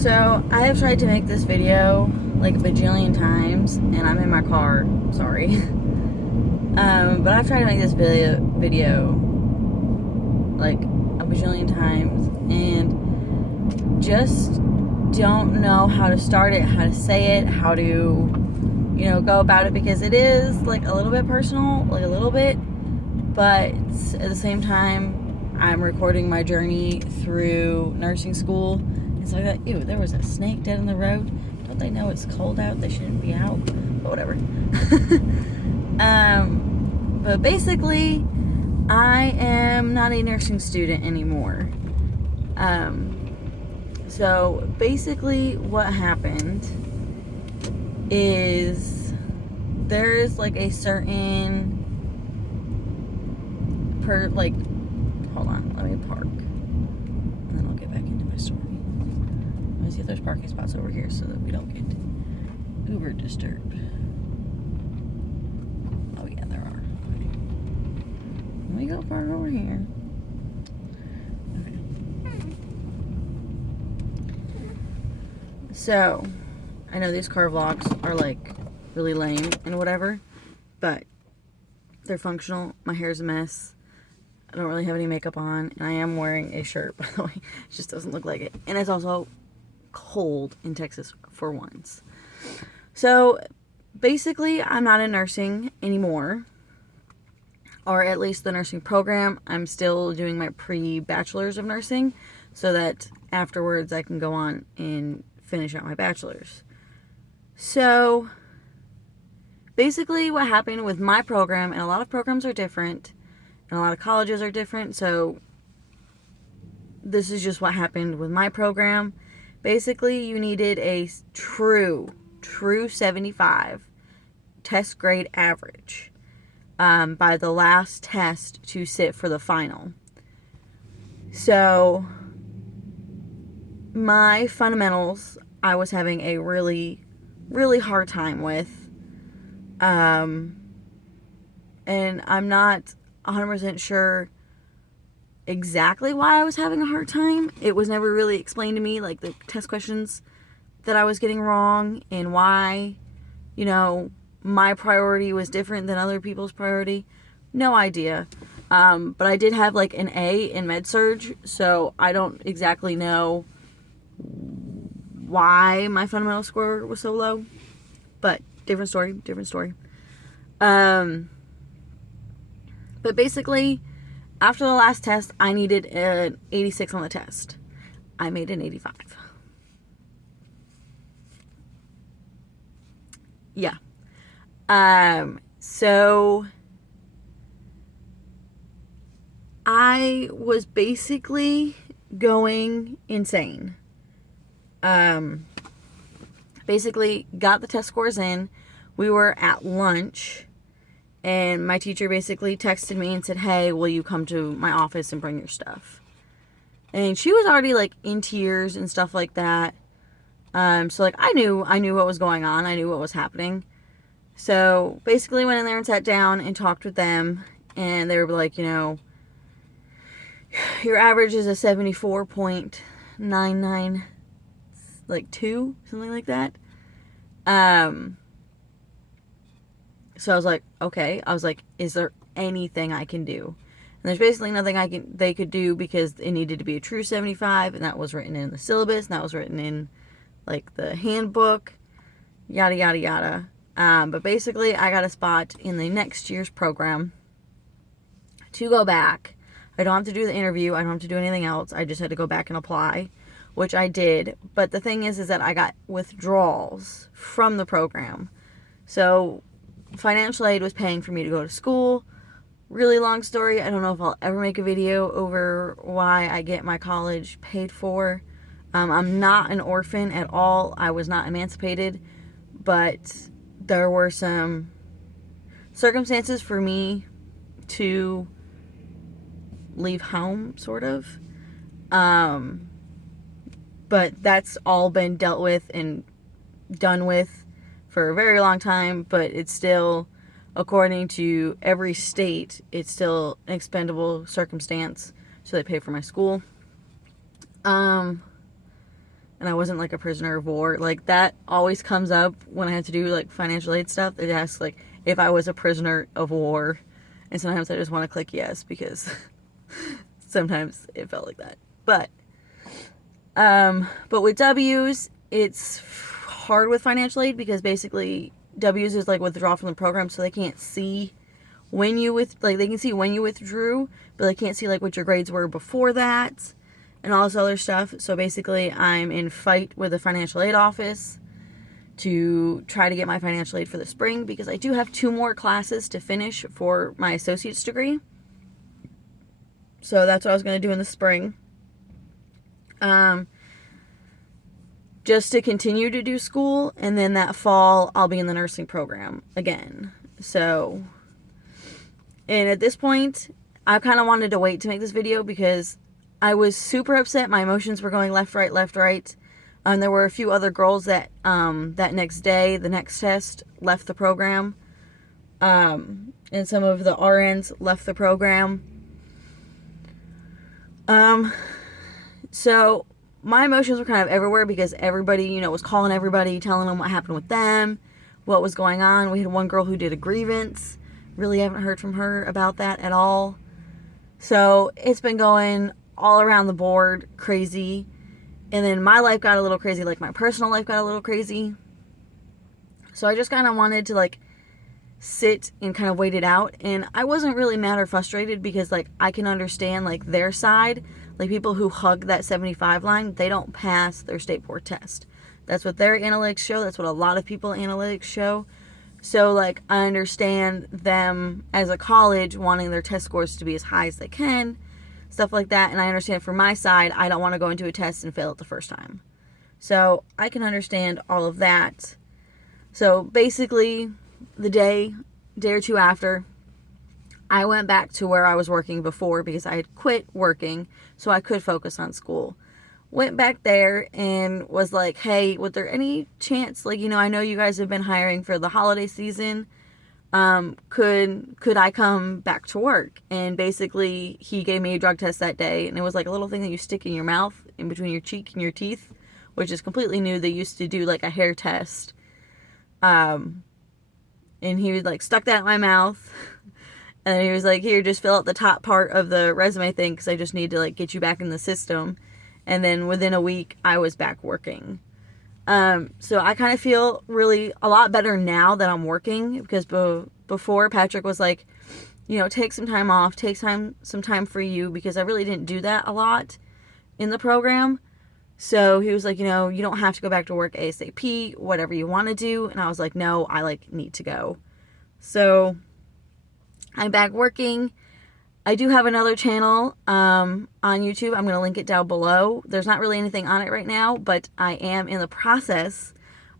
So, I have tried to make this video like a bajillion times, and I'm in my car, sorry. But I've tried to make this video like a bajillion times, and just don't know how to start it, how to say it, how to, go about it, because it is like a little bit personal, like a little bit, but at the same time, I'm recording my journey through nursing school. It's like that. Ew, there was a snake dead in the road. Don't they know it's cold out? They shouldn't be out. But whatever. But basically, I am not a nursing student anymore. So basically what happened is there is like a certain hold on, let me park. And then I'll get back into my story. Let me see if there's parking spots over here so that we don't get uber disturbed. Oh yeah, there are. Okay. Let me go park over here. Okay. So, I know these car vlogs are like really lame and whatever, but they're functional. My hair's a mess. I don't really have any makeup on, and I am wearing a shirt, by the way. It just doesn't look like it. And it's also cold in Texas for once. So, basically, I'm not in nursing anymore, or at least the nursing program. I'm still doing my pre-bachelor's of nursing, so that afterwards I can go on and finish out my bachelor's. So, basically what happened with my program, and a lot of programs are different, and a lot of colleges are different, so this is just what happened with my program. Basically, you needed a true 75 test grade average by the last test to sit for the final. So, my fundamentals, I was having a really, really hard time with. And I'm not 100% sure exactly why I was having a hard time. It was never really explained to me, like the test questions that I was getting wrong, and why, my priority was different than other people's priority. No idea. But I did have like an A in med-surg, so I don't exactly know why my fundamental score was so low. But different story. But basically, after the last test, I needed an 86 on the test. I made an 85. Yeah. So I was basically going insane. Basically got the test scores in. We were at lunch, and my teacher basically texted me and said, "Hey, will you come to my office and bring your stuff?" And she was already like in tears and stuff like that. So like I knew what was going on. I knew what was happening. So basically went in there and sat down and talked with them, and they were like, your average is a 74.99, like 2, something like that. So I was like, okay. I was like, is there anything I can do? And there's basically nothing they could do, because it needed to be a true 75, and that was written in the syllabus, and that was written in like the handbook, yada yada yada. But basically I got a spot in the next year's program to go back. I don't have to do the interview, I don't have to do anything else. I just had to go back and apply, which I did. But the thing is that I got withdrawals from the program. So financial aid was paying for me to go to school. Really long story. I don't know if I'll ever make a video over why I get my college paid for. I'm not an orphan at all. I was not emancipated, but there were some circumstances for me to leave home, sort of. But that's all been dealt with and done with for a very long time, but it's still, according to every state, it's still an expendable circumstance, so they pay for my school. and I wasn't like a prisoner of war. Like that always comes up when I have to do like financial aid stuff. It asks like if I was a prisoner of war, and sometimes I just want to click yes because sometimes it felt like that. But with W's, it's hard with financial aid because basically W's is like withdraw from the program, so they can't see when you they can see when you withdrew, but they can't see like what your grades were before that and all this other stuff. So basically I'm in fight with the financial aid office to try to get my financial aid for the spring because I do have 2 more classes to finish for my associate's degree. So that's what I was going to do in the spring. Just to continue to do school, and then that fall I'll be in the nursing program again. So, and at this point I kind of wanted to wait to make this video because I was super upset. My emotions were going left, right, left, right. There were a few other girls that that next day, the next test, left the program. And some of the RNs left the program. So my emotions were kind of everywhere because everybody, you know, was calling everybody, telling them what happened with them, what was going on. We had one girl who did a grievance. Really haven't heard from her about that at all. So it's been going all around the board crazy. And then my life got a little crazy, like my personal life got a little crazy. So I just kind of wanted to like sit and kind of wait it out. And I wasn't really mad or frustrated because like I can understand like their side. Like people who hug that 75 line, they don't pass their state board test. That's what their analytics show. That's what a lot of people analytics show. So like I understand them as a college wanting their test scores to be as high as they can, stuff like that. And I understand from my side, I don't want to go into a test and fail it the first time. So I can understand all of that. So basically the day or two after, I went back to where I was working before because I had quit working so I could focus on school. Went back there and was like, hey, was there any chance, like, you know, I know you guys have been hiring for the holiday season. Could I come back to work? And basically he gave me a drug test that day, and it was like a little thing that you stick in your mouth in between your cheek and your teeth, which is completely new. They used to do like a hair test. And he was like stuck that in my mouth. And then he was like, here, just fill out the top part of the resume thing because I just need to like get you back in the system. And then within a week, I was back working. So I kind of feel really a lot better now that I'm working because before Patrick was like, you know, take some time off, take some time for you, because I really didn't do that a lot in the program. So he was like, you know, you don't have to go back to work ASAP, whatever you want to do. And I was like, no, I like need to go. So I'm back working. I do have another channel on YouTube. I'm going to link it down below. There's not really anything on it right now, but I am in the process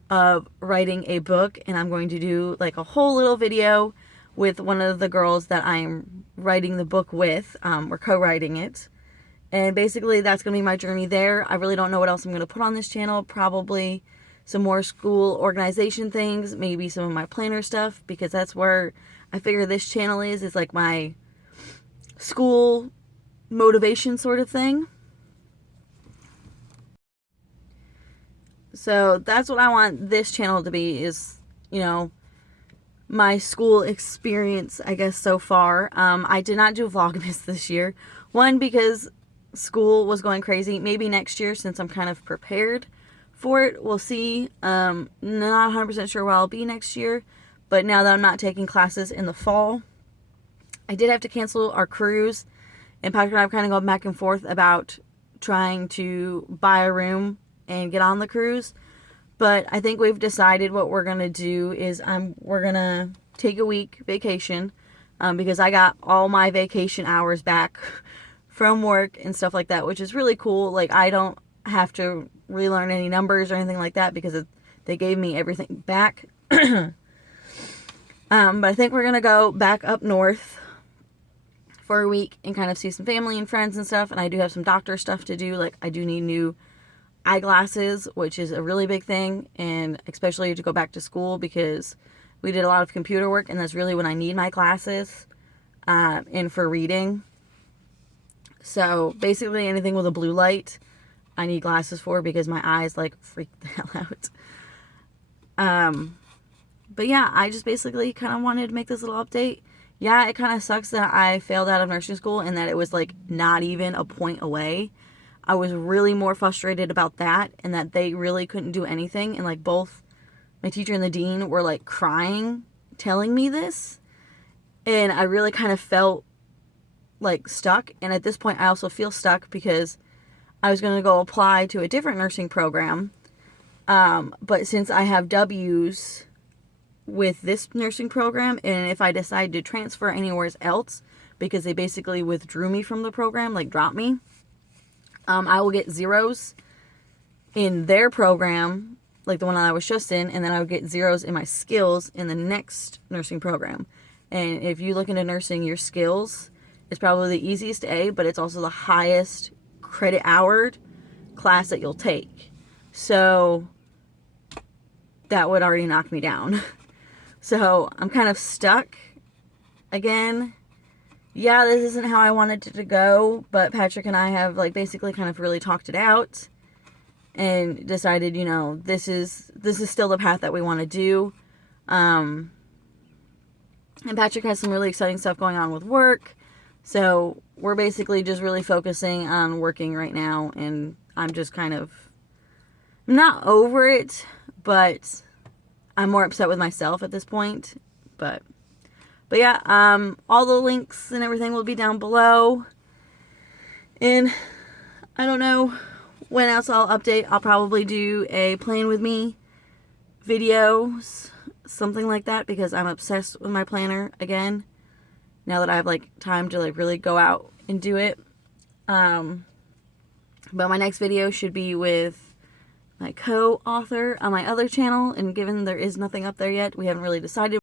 of writing a book, and I'm going to do like a whole little video with one of the girls that I'm writing the book with. We're co-writing it. And basically that's going to be my journey there. I really don't know what else I'm going to put on this channel. Probably some more school organization things, maybe some of my planner stuff, because that's where I figure this channel is like my school motivation sort of thing. So that's what I want this channel to be, is, you know, my school experience, I guess, so far. I did not do Vlogmas this year. One, because school was going crazy. Maybe next year, since I'm kind of prepared for it, we'll see. Not 100% sure where I'll be next year, but now that I'm not taking classes in the fall, I did have to cancel our cruise, and Patrick and I have kind of gone back and forth about trying to buy a room and get on the cruise. But I think we've decided what we're going to do is we're going to take a week vacation, because I got all my vacation hours back from work and stuff like that, which is really cool. Like, I don't have to relearn any numbers or anything like that because they gave me everything back. But I think we're going to go back up north for a week and kind of see some family and friends and stuff. And I do have some doctor stuff to do. Like, I do need new eyeglasses, which is a really big thing, and especially to go back to school because we did a lot of computer work, and that's really when I need my glasses, and for reading. So basically anything with a blue light, I need glasses for because my eyes like freak the hell out. But yeah, I just basically kind of wanted to make this little update. Yeah, it kind of sucks that I failed out of nursing school and that it was like not even a point away. I was really more frustrated about that and that they really couldn't do anything. And like both my teacher and the dean were like crying, telling me this. And I really kind of felt like stuck. And at this point, I also feel stuck because I was going to go apply to a different nursing program. But since I have W's with this nursing program, and if I decide to transfer anywhere else, because they basically withdrew me from the program, like dropped me, I will get zeros in their program, like the one I was just in, and then I would get zeros in my skills in the next nursing program. And if you look into nursing, your skills is probably the easiest A, but it's also the highest credit houred class that you'll take. So that would already knock me down. So I'm kind of stuck again. Yeah, this isn't how I wanted it to go, but Patrick and I have like basically kind of really talked it out and decided, you know, this is still the path that we want to do. And Patrick has some really exciting stuff going on with work. So we're basically just really focusing on working right now, and I'm just kind of, I'm not over it, but I'm more upset with myself at this point. But yeah, all the links and everything will be down below. And I don't know when else I'll update. I'll probably do a plan with me videos, something like that, because I'm obsessed with my planner again. Now that I have like time to like really go out and do it. But my next video should be with my co-author on my other channel, and given there is nothing up there yet, we haven't really decided